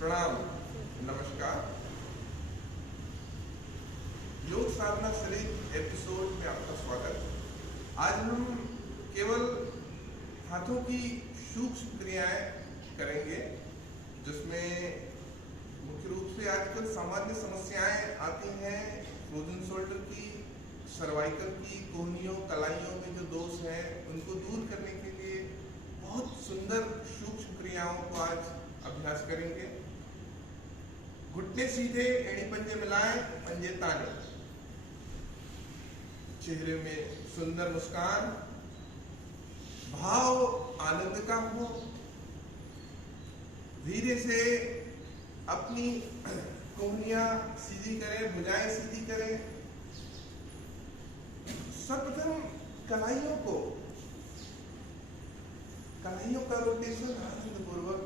प्रणाम, नमस्कार। योग साधना शरीर एपिसोड में आपका स्वागत। आज हम केवल हाथों की सूक्ष्म क्रियाएं करेंगे, जिसमें मुख्य रूप से आजकल सामान्य समस्याएं आती हैं फ्रोजन शोल्डर की, सर्वाइकल की, कोहनियों कलाइयों में जो दोष हैं उनको दूर करने के लिए बहुत सुंदर सूक्ष्म क्रियाओं को आज अभ्यास करेंगे। घुटने सीधे, एड़ी पंजे मिलाएं, पंजे ताने, चेहरे में सुंदर मुस्कान, भाव आनंद का हो। धीरे से अपनी कोहनियां सीधी करें, भुजाएं सीधी करें। सर्वप्रथम कलाइयों का रोटेशन आनंद पूर्वक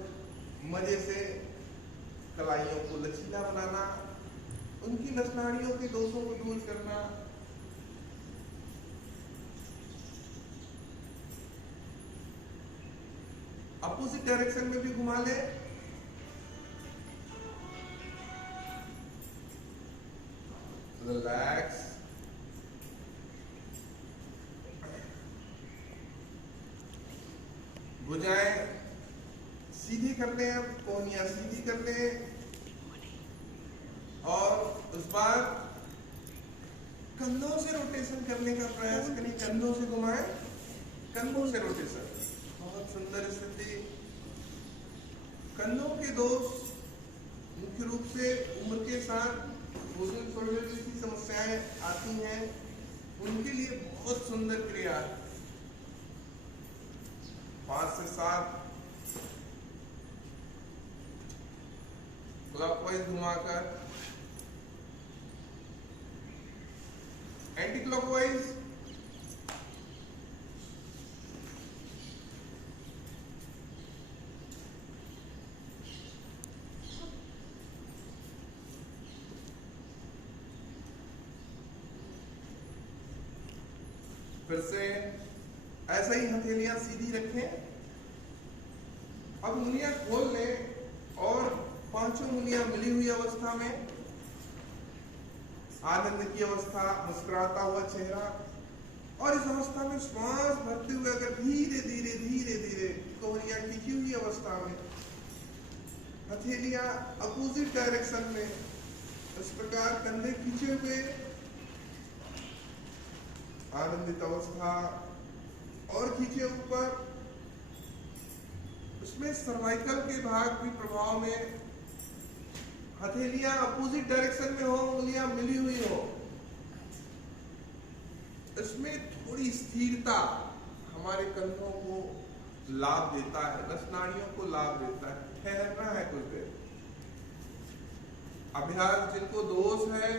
मजे से कलाइयों को लचीला बनाना, उनकी नस नाड़ियों के दोषों को दूर करना। अपोजिट डायरेक्शन में भी घुमा ले। रिलैक्स। भुजाएं सीधी कर लें, अब कोहनियां सीधी कर लें और उस बार कंधों से रोटेशन करने का प्रयास करें। कंधों से घुमाएं, कंधों से रोटेशन। बहुत सुंदर स्थिति। कंधों के दोष मुख्य रूप से उम्र के साथ फ्रोजन शोल्डर जैसी समस्याएं आती हैं, उनके लिए बहुत सुंदर क्रिया। 5 से 7 क्लॉकवाइज घुमाकर, एंटी क्लॉकवाइज, फिर से ऐसा ही हथेलियां सीधी रखें। अब उंगलियां खोल लें और पांचों उंगलियां मिली हुई अवस्था में, आनंद की अवस्था, मुस्कुराता हुआ चेहरा। और इस अवस्था में श्वास भरते हुए अगर धीरे धीरे धीरे धीरे कोहनियां खींची हुई अवस्था में, हथेलियां अपोजिट डायरेक्शन में, इस प्रकार कंधे खींचे हुए आनंदित अवस्था और खींचे ऊपर। उसमें सर्वाइकल के भाग भी प्रभाव में, हथेलियां अपोजिट डायरेक्शन में हो, उंगलियां मिली हुई हो। इसमें थोड़ी स्थिरता हमारे कंधों को लाभ देता है, नस नाड़ियों को लाभ देता है। ठहरना है कुछ देर। अभ्यास जिनको दोष है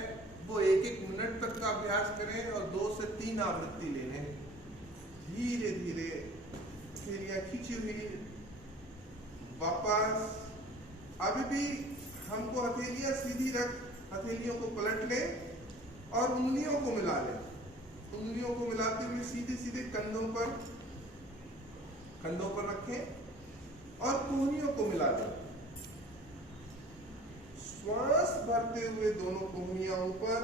वो 1-1 मिनट तक का अभ्यास करें और 2 से 3 आवृत्ति लेने। धीरे धीरे हथेलियां खींची हुई, वापस। अभी भी हमको हथेलियां सीधी रख, हथेलियों को पलट ले और उंगलियों को मिला ले। उंगलियों को मिलाते हुए सीधे सीधे कंधों पर रखें और कोहनियों को मिला लें। श्वास भरते हुए दोनों कोहनियां ऊपर,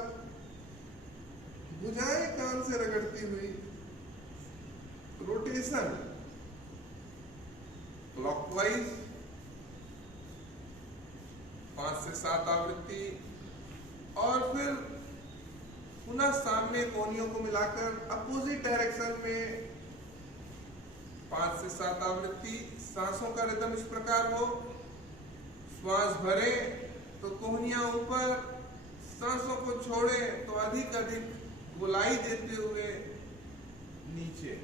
भुजाएं कान से रगड़ती हुई, रोटेशन क्लॉकवाइज 5 से 7 आवृत्ति। और फिर पुनः सामने कोहनियों को मिलाकर अपोजिट डायरेक्शन में 5 से 7 आवृत्ति। सांसों का रिदम इस प्रकार हो, श्वास भरे तो कोहनियां ऊपर, सांसों को छोड़े तो अधिक गोलाई देते हुए नीचे।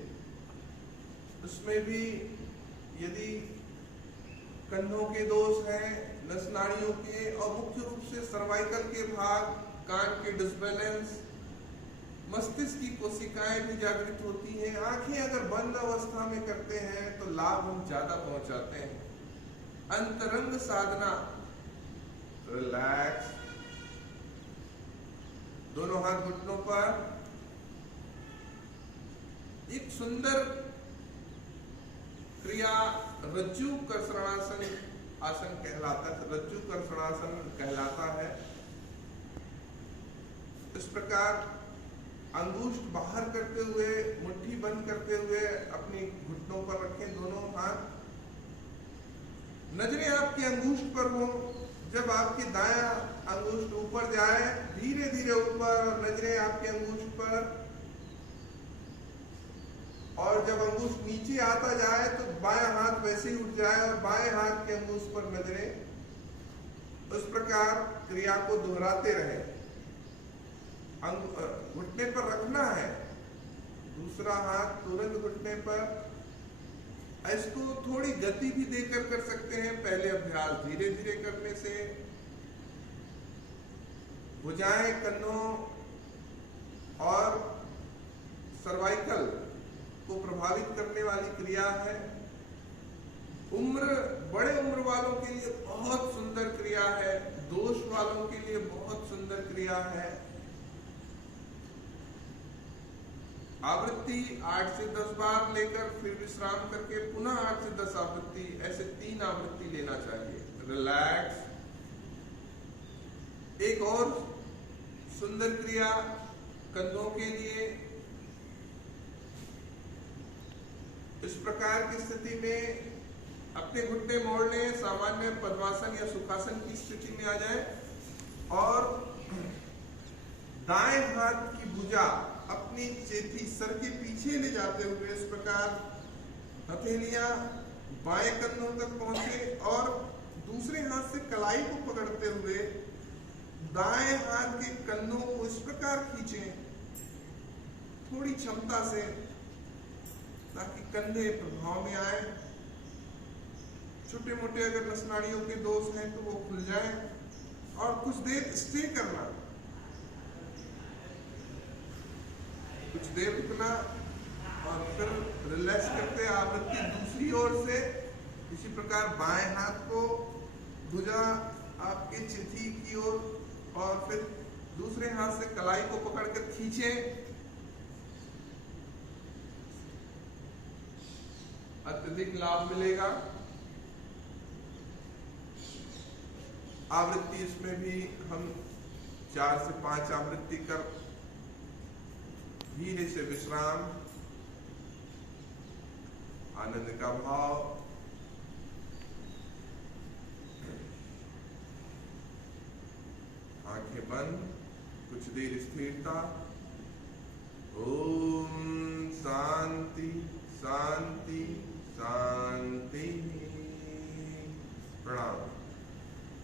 उसमें भी यदि कंधों के दोष हैं, नस नाड़ियों के और मुख्य रूप से सर्वाइकल के भाग, कान के डिसबैलेंस, मस्तिष्क की कोशिकाएं भी जागृत होती हैं। आंखें अगर बंद अवस्था में करते हैं तो लाभ हम ज्यादा पहुंचाते हैं। अंतरंग साधना, रिलैक्स। दोनों हाथ घुटनों पर, एक सुंदर क्रिया रज्जु कर्षणासन आसन कहलाता है, रज्जु कर्षणासन कहलाता है। इस प्रकार अंगुष्ठ बाहर करते हुए, मुट्ठी बंद करते हुए अपनी घुटनों पर रखें दोनों हाथ। नजरें आपके अंगुष्ठ पर हो। जब आपकी दायां अंगुष्ठ ऊपर जाए, धीरे धीरे ऊपर, और नजरें आपके अंगुष्ठ पर, और जब अंगुष्ठ नीचे आता जाए तो बायां हाथ वैसे ही उठ जाए और बाएं हाथ के अंगुष्ठ पर नजरें। उस प्रकार क्रिया को दोहराते रहे। घुटने पर रखना है, दूसरा हाथ तुरंत घुटने पर। इसको थोड़ी गति भी देकर कर सकते हैं, पहले अभ्यास धीरे धीरे करने से। भुजाएं, कन्नों और सर्वाइकल को प्रभावित करने वाली क्रिया है। बड़े उम्र वालों के लिए बहुत सुंदर क्रिया है, दोष वालों के लिए बहुत सुंदर क्रिया है। आवृत्ति 8 से 10 बार लेकर फिर विश्राम करके पुनः 8 से 10 आवृत्ति, ऐसे 3 आवृत्ति लेना चाहिए। रिलैक्स। एक और सुंदर क्रिया कंधों के लिए। इस प्रकार की स्थिति में अपने घुटने मोड़ लें, सामान्य पद्मासन या सुखासन की स्थिति में आ जाए, और दाएं हाथ की भुजा अपनी चेथी सर के पीछे ले जाते हुए इस प्रकार हथेलियां बाएं कंधों तक पहुंचे, और दूसरे हाथ से कलाई को पकड़ते हुए दाएं हाथ के कंधों को इस प्रकार खींचें, थोड़ी क्षमता से, ताकि कंधे प्रभाव में आए। छोटे मोटे अगर नसनाड़ियों के दोष हैं तो वो खुल जाए, और कुछ देर स्टे करना, कुछ देर रुकना, और फिर रिलैक्स करते आवृत्ति दूसरी ओर से। इसी प्रकार बाएं हाथ को भुजा आपके चिथी की ओर, और फिर दूसरे हाथ से कलाई को पकड़कर खींचें। अत्यधिक लाभ मिलेगा। आवृत्ति इसमें भी हम 4 से 5 आवृत्ति कर धीरे से विश्राम, आनंद का भाव, आंखें बंद, कुछ देर स्थिरता। ओम शांति शांति शांति। प्रणाम।